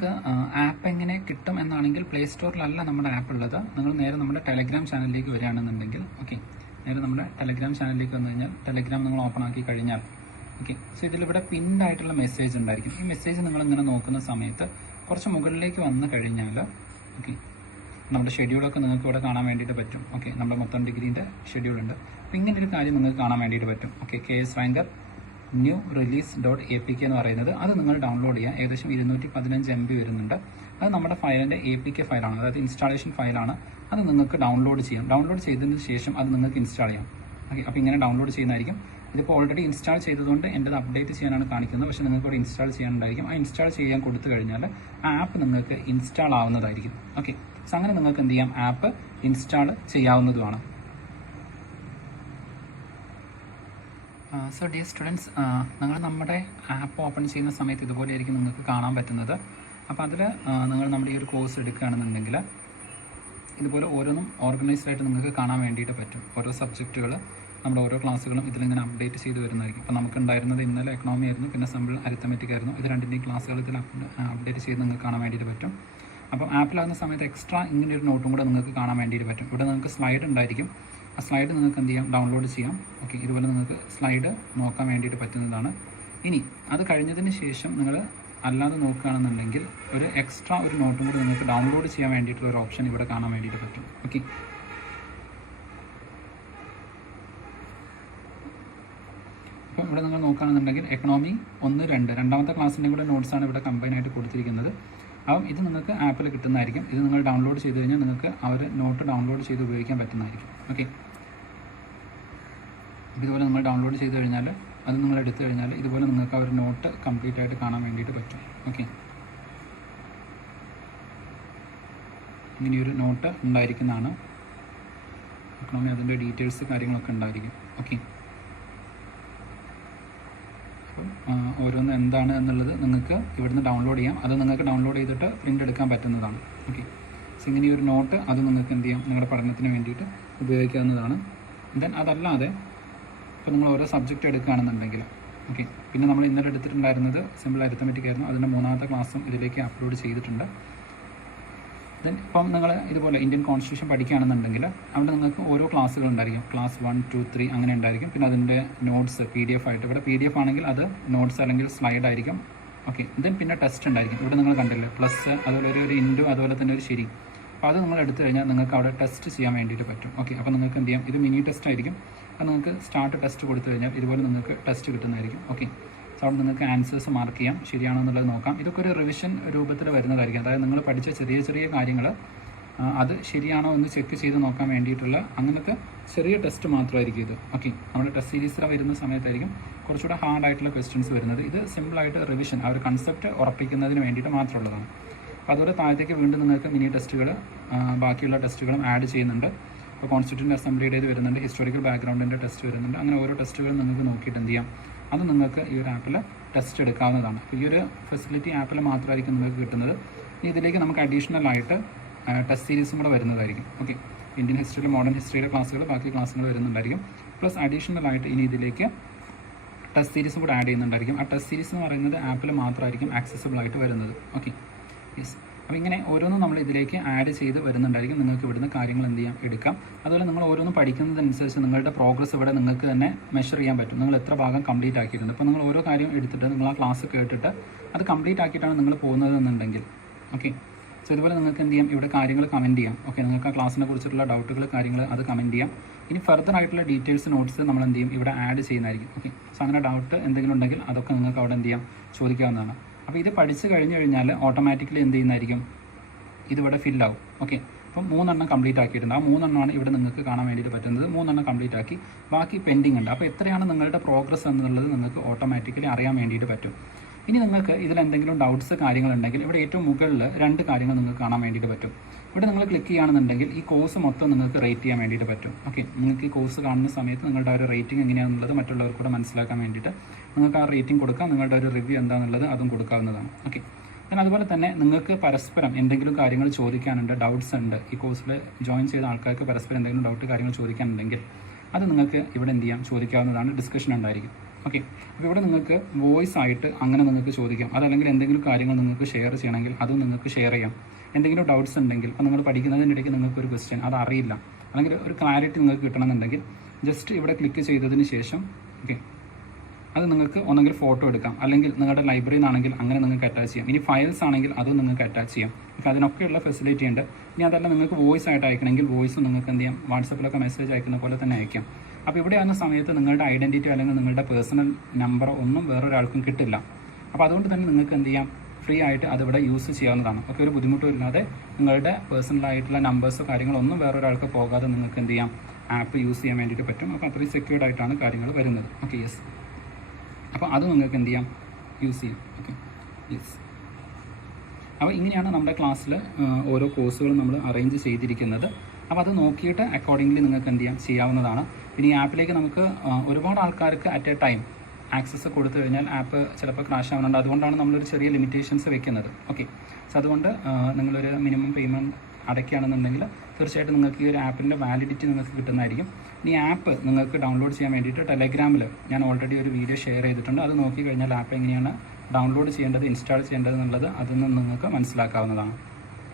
നിങ്ങൾക്ക് ആപ്പ് എങ്ങനെ കിട്ടും എന്നാണെങ്കിൽ പ്ലേ സ്റ്റോറിലല്ല നമ്മുടെ ആപ്പ് ഉള്ളത്. നിങ്ങൾ നേരെ നമ്മുടെ ടെലഗ്രാം ചാനലിലേക്ക് വരികയാണെന്നുണ്ടെങ്കിൽ ഓക്കെ നേരെ നമ്മുടെ ടെലഗ്രാം ചാനലിലേക്ക് വന്നു കഴിഞ്ഞാൽ ടെലഗ്രാം നിങ്ങൾ ഓപ്പൺ ആക്കി കഴിഞ്ഞാൽ ഓക്കെ സോ ഇതിലിവിടെ ആയിട്ടുള്ള മെസ്സേജ് ഉണ്ടായിരിക്കും. ഈ മെസ്സേജ് നിങ്ങൾ ഇങ്ങനെ നോക്കുന്ന സമയത്ത് കുറച്ച് മുകളിലേക്ക് വന്നു കഴിഞ്ഞാൽ ഓക്കെ നമ്മുടെ ഷെഡ്യൂളൊക്കെ നിങ്ങൾക്ക് ഇവിടെ കാണാൻ വേണ്ടിയിട്ട് പറ്റും. ഓക്കെ നമ്മുടെ മൊത്തം ഡിഗ്രീന്റെ ഷെഡ്യൂൾ ഉണ്ട്. അപ്പോൾ ഇങ്ങനെ ഒരു കാര്യം നിങ്ങൾക്ക് കാണാൻ വേണ്ടിയിട്ട് പറ്റും. Okay K S ranker new release dot A P K എന്ന് പറയുന്നത് അത് നിങ്ങൾ ഡൗൺലോഡ് ചെയ്യാം ഏകദേശം ഇരുന്നൂറ്റി പതിനഞ്ച് എം ബി വരുന്നുണ്ട്. അത് നമ്മുടെ ഫയലിന്റെ എ പി കെ ഫയലാണ്. അതായത് ഇൻസ്റ്റാളേഷൻ ഫയലാണ്. അത് നിങ്ങൾക്ക് ഡൗൺലോഡ് ചെയ്യാം. ഡൗൺലോഡ് ചെയ്തതിന് ശേഷം അത് നിങ്ങൾക്ക് ഇൻസ്റ്റാൾ ചെയ്യാം. ഓക്കെ അപ്പോൾ ഇങ്ങനെ ഡൗൺലോഡ് ചെയ്യുന്നതായിരിക്കും. ഇതിപ്പോൾ ഓൾറെഡി ഇൻസ്റ്റാൾ ചെയ്തതുകൊണ്ട് എന്റെ അപ്ഡേറ്റ് ചെയ്യാനാണ് കാണിക്കുന്നത്. പക്ഷേ നിങ്ങൾക്ക് ഇവിടെ ഇൻസ്റ്റാൾ ചെയ്യാനുണ്ടായിരിക്കും. ആ ഇൻസ്റ്റാൾ ചെയ്യാൻ കൊടുത്തു കഴിഞ്ഞാൽ ആപ്പ് നിങ്ങൾക്ക് ഇൻസ്റ്റാൾ ആവുന്നതായിരിക്കും. ഓക്കെ സോ അങ്ങനെ നിങ്ങൾക്ക് എന്ത് ചെയ്യാം? ആപ്പ് ഇൻസ്റ്റാൾ ചെയ്യാവുന്നതുമാണ്. സോ ഡിയർ സ്റ്റുഡൻസ് നിങ്ങൾ നമ്മുടെ ആപ്പ് ഓപ്പൺ ചെയ്യുന്ന സമയത്ത് ഇതുപോലെയായിരിക്കും നിങ്ങൾക്ക് കാണാൻ പറ്റുന്നത്. അപ്പോൾ അതിൽ നിങ്ങൾ നമ്മുടെ ഈ ഒരു കോഴ്സ് എടുക്കുകയാണെന്നുണ്ടെങ്കിൽ ഇതുപോലെ ഓരോന്നും ഓർഗനൈസ്ഡ് ആയിട്ട് നിങ്ങൾക്ക് കാണാൻ വേണ്ടിയിട്ട് പറ്റും. ഓരോ സബ്ജക്റ്റുകൾ നമ്മുടെ ഓരോ ക്ലാസ്സുകളും ഇതിലിങ്ങനെ അപ്ഡേറ്റ് ചെയ്ത് വരുന്നതായിരിക്കും. അപ്പോൾ നമുക്ക് ഉണ്ടായിരുന്നത് ഇന്നലെ എക്കണോമി ആയിരുന്നു പിന്നെ സിമ്പിൾ അരിത്തമെറ്റിക് ആയിരുന്നു. ഇത് രണ്ടിന്റെയും ക്ലാസ്സുകൾ ഇതിൽ അപ്ഡേറ്റ് ചെയ്ത് നിങ്ങൾക്ക് കാണാൻ വേണ്ടിയിട്ട് പറ്റും. അപ്പം ആപ്പിലാകുന്ന സമയത്ത് എക്സ്ട്രാ ഇങ്ങനെ ഒരു നോട്ടും കൂടെ നിങ്ങൾക്ക് കാണാൻ വേണ്ടിയിട്ട് പറ്റും. ഇവിടെ നിങ്ങൾക്ക് സ്ലൈഡ് ഉണ്ടായിരിക്കും. ആ സ്ലൈഡ് നിങ്ങൾക്ക് എന്ത് ചെയ്യാം? ഡൗൺലോഡ് ചെയ്യാം. ഓക്കെ ഇതുപോലെ നിങ്ങൾക്ക് സ്ലൈഡ് നോക്കാൻ വേണ്ടിയിട്ട് പറ്റുന്നതാണ്. ഇനി അത് കഴിഞ്ഞതിന് ശേഷം നിങ്ങൾ അല്ലാതെ നോക്കുകയാണെന്നുണ്ടെങ്കിൽ ഒരു എക്സ്ട്രാ ഒരു നോട്ടും കൂടി നിങ്ങൾക്ക് ഡൗൺലോഡ് ചെയ്യാൻ വേണ്ടിയിട്ടുള്ള ഒരു ഓപ്ഷൻ ഇവിടെ കാണാൻ വേണ്ടിയിട്ട് പറ്റും. ഓക്കെ അപ്പോൾ ഇവിടെ നിങ്ങൾ നോക്കുകയാണെന്നുണ്ടെങ്കിൽ എക്കണോമി ഒന്ന് രണ്ട്. രണ്ടാമത്തെ ക്ലാസ്സിന്റെ കൂടെ നോട്ട്സാണ് ഇവിടെ കമ്പൈൻ ആയിട്ട് കൊടുത്തിരിക്കുന്നത്. അപ്പം ഇത് നിങ്ങൾക്ക് ആപ്പിൽ കിട്ടുന്നതായിരിക്കും. ഇത് നിങ്ങൾ ഡൗൺലോഡ് ചെയ്ത് കഴിഞ്ഞാൽ നിങ്ങൾക്ക് അവർ നോട്ട് ഡൗൺലോഡ് ചെയ്ത് ഉപയോഗിക്കാൻ പറ്റുന്നതായിരിക്കും. ഓക്കെ ഇതുപോലെ നമ്മൾ ഡൗൺലോഡ് ചെയ്ത് കഴിഞ്ഞാൽ അത് നിങ്ങൾ എടുത്തു കഴിഞ്ഞാൽ ഇതുപോലെ നിങ്ങൾക്ക് ആ ഒരു നോട്ട് കംപ്ലീറ്റ് ആയിട്ട് കാണാൻ വേണ്ടിയിട്ട് പറ്റും. ഓക്കെ ഇങ്ങനെയൊരു നോട്ട് ഉണ്ടായിരിക്കുന്നതാണ്. എക്കണോമി അതിന്റെ ഡീറ്റെയിൽസ് കാര്യങ്ങളൊക്കെ ഉണ്ടായിരിക്കും. ഓക്കെ ഓരോന്ന് എന്താണ് എന്നുള്ളത് നിങ്ങൾക്ക് ഇവിടുന്ന് ഡൗൺലോഡ് ചെയ്യാം. അത് നിങ്ങൾക്ക് ഡൗൺലോഡ് ചെയ്തിട്ട് പ്രിന്റ് എടുക്കാൻ പറ്റുന്നതാണ്. ഓക്കെ സോ ഇങ്ങനെ ഒരു നോട്ട് അത് നിങ്ങൾക്ക് എന്ത് ചെയ്യാം? നിങ്ങളുടെ പഠനത്തിന് വേണ്ടിയിട്ട് ഉപയോഗിക്കാവുന്നതാണ്. ദെൻ അതല്ലാതെ ഇപ്പോൾ നമ്മൾ ഓരോ സബ്ജക്റ്റ് എടുക്കുകയാണെന്നുണ്ടെങ്കിൽ. ഓക്കെ പിന്നെ നമ്മൾ ഇന്നലെ എടുത്തിട്ടുണ്ടായിരുന്നത് സിമ്പിൾ അരിത്തമെറ്റിക് ആയിരുന്നു. അതിന്റെ മൂന്നാമത്തെ ക്ലാസ്സും ഇതിലേക്ക് അപ്ലോഡ് ചെയ്തിട്ടുണ്ട്. ദെൻ ഇപ്പം നിങ്ങൾ ഇതുപോലെ ഇന്ത്യൻ കോൺസ്റ്റിറ്റ്യൂഷൻ പഠിക്കുകയാണെന്നുണ്ടെങ്കിൽ അവിടെ നിങ്ങൾക്ക് ഓരോ ക്ലാസ്സുകൾ ഉണ്ടായിരിക്കും. ക്ലാസ് വൺ ടു ത്രീ അങ്ങനെ ഉണ്ടായിരിക്കും. പിന്നെ അതിന്റെ നോട്ട്സ് പി ഡി എഫ് ആയിട്ട്. ഇവിടെ പി ഡി എഫ് ആണെങ്കിൽ അത് നോട്ട്സ് അല്ലെങ്കിൽ സ്ലൈഡ് ആയിരിക്കും. ഓക്കെ ദെൻ പിന്നെ ടെസ്റ്റ് ഉണ്ടായിരിക്കും. ഇവിടെ നിങ്ങൾ കണ്ടില്ലേ? പ്ലസ് അതുപോലെ ഒരു ഇൻഡു അതുപോലെ തന്നെ ഒരു ശരി. അപ്പോൾ അത് നിങ്ങൾ എടുത്തു കഴിഞ്ഞാൽ നിങ്ങൾക്ക് അവിടെ ടെസ്റ്റ് ചെയ്യാൻ വേണ്ടിയിട്ട് പറ്റും. ഓക്കെ അപ്പോൾ നിങ്ങൾക്ക് എന്ത് ചെയ്യാം? ഇത് മിനി ടെസ്റ്റ് ആയിരിക്കും. അത് നിങ്ങൾക്ക് സ്റ്റാർട്ട് ടെസ്റ്റ് കൊടുത്തു കഴിഞ്ഞാൽ ഇതുപോലെ നിങ്ങൾക്ക് ടെസ്റ്റ് കിട്ടുന്നതായിരിക്കും. ഓക്കെ സോ അവിടെ നിങ്ങൾക്ക് ആൻസേഴ്സ് മാർക്ക് ചെയ്യാം. ശരിയാണോ എന്നുള്ളത് നോക്കാം. ഇതൊക്കെ ഒരു റിവിഷൻ രൂപത്തിൽ വരുന്നതായിരിക്കും. അതായത് നിങ്ങൾ പഠിച്ച ചെറിയ ചെറിയ കാര്യങ്ങൾ അത് ശരിയാണോ എന്ന് ചെക്ക് ചെയ്ത് നോക്കാൻ വേണ്ടിയിട്ടുള്ള അങ്ങനത്തെ ചെറിയ ടെസ്റ്റ് മാത്രമായിരിക്കും ഇത്. ഓക്കെ നമ്മുടെ ടെസ്റ്റ് സീരീസിൽ വരുന്ന സമയത്തായിരിക്കും കുറച്ചുകൂടെ ഹാർഡായിട്ടുള്ള ക്വസ്റ്റ്യൻസ് വരുന്നത്. ഇത് സിമ്പിളായിട്ട് റിവിഷൻ ആ ഒരു കൺസെപ്റ്റ് ഉറപ്പിക്കുന്നതിന് വേണ്ടിയിട്ട് മാത്രമുള്ളതാണ്. അപ്പോൾ അതുപോലെ താഴത്തേക്ക് വീണ്ടും നിങ്ങൾക്ക് മിനി ടെസ്റ്റുകൾ ബാക്കിയുള്ള ടെസ്റ്റുകളും ആഡ് ചെയ്യുന്നുണ്ട്. ഇപ്പോൾ കോൺസ്റ്റിറ്റ്യൂന്റ് അസംബ്ലിയുടേത് വരുന്നുണ്ട് ഹിസ്റ്റോറിക്കൽ ബാക്ക്ഗ്രൗണ്ടിന്റെ ടെസ്റ്റ് വരുന്നുണ്ട്. അങ്ങനെ ഓരോ ടെസ്റ്റുകളും നിങ്ങൾക്ക് നോക്കിയിട്ട് എന്ത് ചെയ്യാം? അത് നിങ്ങൾക്ക് ഈ ഒരു ആപ്പിൽ ടെസ്റ്റ് എടുക്കാവുന്നതാണ്. ഈ ഒരു ഫെസിലിറ്റി ആപ്പിൽ മാത്രമായിരിക്കും നിങ്ങൾക്ക് കിട്ടുന്നത്. ഇതിലേക്ക് നമുക്ക് അഡീഷണൽ ആയിട്ട് ടെസ്റ്റ് സീരീസും കൂടെ വരുന്നതായിരിക്കും. ഓക്കെ ഇന്ത്യൻ ഹിസ്റ്ററിയിൽ മോഡേൺ ഹിസ്റ്ററിയുടെ ക്ലാസ്സുകൾ ബാക്കി ക്ലാസ്സുകൾ വരുന്നുണ്ടായിരിക്കും. പ്ലസ് അഡീഷണൽ ആയിട്ട് ഇനി ഇതിലേക്ക് ടെസ്റ്റ് സീരീസും കൂടെ ആഡ് ചെയ്യുന്നുണ്ടായിരിക്കും. ആ ടെസ്റ്റ് സീരീസ് എന്ന് പറയുന്നത് ആപ്പിൽ മാത്രമായിരിക്കും ആക്സസിബിൾ ആയിട്ട് വരുന്നത്. ഓക്കെ യെസ് അപ്പോൾ ഇങ്ങനെ ഓരോന്നും നമ്മൾ ഇതിലേക്ക് ആഡ് ചെയ്ത് വരുന്നുണ്ടായിരിക്കും. നിങ്ങൾക്ക് ഇവിടുന്ന് കാര്യങ്ങൾ എന്ത് ചെയ്യാം? എടുക്കാം. അതുപോലെ നിങ്ങൾ ഓരോന്നും പഠിക്കുന്നതനുസരിച്ച് നിങ്ങളുടെ പ്രോഗ്രസ് ഇവിടെ നിങ്ങൾക്ക് തന്നെ മെഷർ ചെയ്യാൻ പറ്റും. നിങ്ങൾ എത്ര ഭാഗം കംപ്ലീറ്റ് ആക്കിയിട്ടുണ്ട്. അപ്പോൾ നിങ്ങൾ ഓരോ കാര്യം എടുത്തിട്ട് നിങ്ങൾ ആ ക്ലാസ് കേട്ടിട്ട് അത് കംപ്ലീറ്റ് ആക്കിയിട്ടാണ് നിങ്ങൾ പോകുന്നത് എന്നുണ്ടെങ്കിൽ ഓക്കെ സോ ഇതുപോലെ നിങ്ങൾക്ക് എന്ത് ചെയ്യാം? ഇവിടെ കാര്യങ്ങൾ കമന്റ് ചെയ്യാം. ഓക്കെ നിങ്ങൾക്ക് ആ ക്ലാസ്സിനെ കുറിച്ചിട്ടുള്ള ഡൗട്ടുകൾ കാര്യങ്ങൾ അത് കമന്റ് ചെയ്യാം. ഇനി ഫർദർ ആയിട്ടുള്ള ഡീറ്റെയിൽസ് നോട്ട്സ് നമ്മൾ എന്ത് ചെയ്യും? ഇവിടെ ആഡ് ചെയ്യുന്നതായിരിക്കും. ഓക്കെ സോ അങ്ങനെ ഡൗട്ട് എന്തെങ്കിലും ഉണ്ടെങ്കിൽ അതൊക്കെ നിങ്ങൾക്ക് അവിടെ എന്ത് ചെയ്യാം? ചോദിക്കാവുന്നതാണ്. അപ്പോൾ ഇത് പഠിച്ചു കഴിഞ്ഞു കഴിഞ്ഞാൽ ഓട്ടോമാറ്റിക്കലി എന്ത് ചെയ്യുന്നതായിരിക്കും? ഇതിവിടെ ഫില്ലാവും ഓക്കെ അപ്പം മൂന്നെണ്ണം കംപ്ലീറ്റ് ആക്കിയിട്ടുണ്ട്. ആ മൂന്നെണ്ണമാണ് ഇവിടെ നിങ്ങൾക്ക് കാണാൻ വേണ്ടിയിട്ട് പറ്റുന്നത്. മൂന്നെണ്ണം കംപ്ലീറ്റ് ആക്കി ബാക്കി പെൻഡിങ് ഉണ്ട്. അപ്പോൾ എത്രയാണ് നിങ്ങളുടെ പ്രോഗ്രസ് എന്നുള്ളത് നിങ്ങൾക്ക് ഓട്ടോമാറ്റിക്കലി അറിയാൻ വേണ്ടിയിട്ട് പറ്റും. ഇനി നിങ്ങൾക്ക് ഇതിൽ എന്തെങ്കിലും ഡൗട്ട്സ് കാര്യങ്ങളുണ്ടെങ്കിൽ ഇവിടെ ഏറ്റവും മുകളിൽ രണ്ട് കാര്യങ്ങൾ നിങ്ങൾക്ക് കാണാൻ വേണ്ടിയിട്ട് പറ്റും. ഇവിടെ നിങ്ങൾ ക്ലിക്ക് ചെയ്യുകയാണെന്നുണ്ടെങ്കിൽ ഈ കോഴ്സ് മൊത്തം നിങ്ങൾക്ക് റേറ്റ് ചെയ്യാൻ വേണ്ടിയിട്ട് പറ്റും. ഓക്കെ നിങ്ങൾക്ക് ഈ കോഴ്സ് കാണുന്ന സമയത്ത് നിങ്ങളുടെ ഒരു റേറ്റിംഗ് എങ്ങനെയാണെന്നുള്ളത് മറ്റുള്ളവർ കൂടെ മനസ്സിലാക്കാൻ വേണ്ടിയിട്ട് നിങ്ങൾക്ക് ആ റേറ്റിംഗ് കൊടുക്കാം. നിങ്ങളുടെ ഒരു റിവ്യൂ എന്താണെന്നുള്ളത് അതും കൊടുക്കാവുന്നതാണ്. ഓക്കെ ഞാൻ അതുപോലെ തന്നെ നിങ്ങൾക്ക് പരസ്പരം എന്തെങ്കിലും കാര്യങ്ങൾ ചോദിക്കാനുണ്ട് ഡൗട്ട്സ് ഉണ്ട് ഈ കോഴ്സിൽ ജോയിൻ ചെയ്ത ആൾക്കാർക്ക് പരസ്പരം എന്തെങ്കിലും ഡൗട്ട് കാര്യങ്ങൾ ചോദിക്കാനുണ്ടെങ്കിൽ അത് നിങ്ങൾക്ക് ഇവിടെ എന്ത് ചെയ്യാം? ചോദിക്കാവുന്നതാണ് ഡിസ്കഷൻ ഉണ്ടായിരിക്കും. ഓക്കെ അപ്പോൾ ഇവിടെ നിങ്ങൾക്ക് വോയിസ് ആയിട്ട് അങ്ങനെ നിങ്ങൾക്ക് ചോദിക്കാം. അതല്ലെങ്കിൽ എന്തെങ്കിലും കാര്യങ്ങൾ നിങ്ങൾക്ക് ഷെയർ ചെയ്യണമെങ്കിൽ അതും നിങ്ങൾക്ക് ഷെയർ ചെയ്യാം. എന്തെങ്കിലും ഡൗട്ട്സ് ഉണ്ടെങ്കിൽ അപ്പോൾ നിങ്ങൾ പഠിക്കുന്നതിനിടയ്ക്ക് നിങ്ങൾക്ക് ഒരു ക്വസ്റ്റ്യൻ അത് അറിയില്ല. അല്ലെങ്കിൽ ഒരു ക്ലാരിറ്റി നിങ്ങൾക്ക് കിട്ടണമെന്നുണ്ടെങ്കിൽ ജസ്റ്റ് ഇവിടെ ക്ലിക്ക് ചെയ്തതിന് ശേഷം ഓക്കെ അത് നിങ്ങൾക്ക് ഒന്നെങ്കിൽ ഫോട്ടോ എടുക്കാം. അല്ലെങ്കിൽ നിങ്ങളുടെ ലൈബ്രറിയിൽ നിന്നാണെങ്കിൽ അങ്ങനെ നിങ്ങൾക്ക് അറ്റാച്ച് ചെയ്യാം. ഇനി ഫയൽസ് ആണെങ്കിൽ അതും നിങ്ങൾക്ക് അറ്റാച്ച് ചെയ്യാം. അതിനൊക്കെയുള്ള ഫെസിലിറ്റി ഉണ്ട്. ഇനി അതല്ല നിങ്ങൾക്ക് വോയിസ് ആയിട്ട് അയക്കണമെങ്കിൽ വോയിസ് നിങ്ങൾക്ക് എന്ത് ചെയ്യാം? വാട്സപ്പിലൊക്കെ മെസ്സേജ് അയക്കുന്ന പോലെ തന്നെ അയക്കാം. അപ്പോൾ ഇവിടെ വന്ന സമയത്ത് നിങ്ങളുടെ ഐഡന്റിറ്റി അല്ലെങ്കിൽ നിങ്ങളുടെ പേഴ്സണൽ നമ്പർ ഒന്നും വേറൊരാൾക്കും കിട്ടില്ല. അപ്പോൾ അതുകൊണ്ട് തന്നെ നിങ്ങൾക്ക് എന്ത് ചെയ്യാം? ഫ്രീ ആയിട്ട് അതിവിടെ യൂസ് ചെയ്യാവുന്നതാണ്. ഒക്കെ ഒരു ബുദ്ധിമുട്ടും ഇല്ലാതെ നിങ്ങളുടെ പേഴ്സണൽ ആയിട്ടുള്ള നമ്പേഴ്സോ കാര്യങ്ങളോ ഒന്നും വേറൊരാൾക്ക് പോകാതെ നിങ്ങൾക്ക് എന്ത് ചെയ്യാം? ആപ്പ് യൂസ് ചെയ്യാൻ വേണ്ടിയിട്ട് പറ്റും. അപ്പോൾ അത്രയും സെക്യൂർഡ് ആയിട്ടാണ് കാര്യങ്ങൾ വരുന്നത്. ഓക്കെ യെസ് അപ്പോൾ അത് നിങ്ങൾക്ക് എന്ത് ചെയ്യാം? യൂസ് ചെയ്യാം. ഓക്കെ യെസ് അപ്പോൾ ഇങ്ങനെയാണ് നമ്മുടെ ക്ലാസ്സിൽ ഓരോ കോഴ്സുകളും നമ്മൾ അറേഞ്ച് ചെയ്തിരിക്കുന്നത്. അപ്പോൾ അത് നോക്കിയിട്ട് അക്കോർഡിംഗ്ലി നിങ്ങൾക്ക് എന്ത് ചെയ്യാം? ചെയ്യാവുന്നതാണ്. ഈ ആപ്പിലേക്ക് നമുക്ക് ഒരുപാട് ആൾക്കാർക്ക് അറ്റ് എ ടൈം ആക്സസ് കൊടുത്തു കഴിഞ്ഞാൽ ആപ്പ് ചിലപ്പോൾ ക്രാഷ് ആവുന്നുണ്ട്. അതുകൊണ്ടാണ് നമ്മളൊരു ചെറിയ ലിമിറ്റേഷൻസ് വെക്കുന്നത്. ഓക്കെ സോ അതുകൊണ്ട് നിങ്ങളൊരു മിനിമം പേയ്മെന്റ് അടയ്ക്കുകയാണെന്നുണ്ടെങ്കിൽ തീർച്ചയായിട്ടും നിങ്ങൾക്ക് ഈ ഒരു ആപ്പിന്റെ വാലിഡിറ്റി നിങ്ങൾക്ക് കിട്ടുന്നതായിരിക്കും. ഇനി ആപ്പ് നിങ്ങൾക്ക് ഡൗൺലോഡ് ചെയ്യാൻ വേണ്ടിയിട്ട് ടെലഗ്രാമിൽ ഞാൻ ഓൾറെഡി ഒരു വീഡിയോ ഷെയർ ചെയ്തിട്ടുണ്ട്. അത് നോക്കി കഴിഞ്ഞാൽ ആപ്പ് എങ്ങനെയാണ് ഡൗൺലോഡ് ചെയ്യേണ്ടത് ഇൻസ്റ്റാൾ ചെയ്യേണ്ടത് എന്നുള്ളത് അതിൽ നിന്ന് നിങ്ങൾക്ക് മനസ്സിലാക്കാവുന്നതാണ്.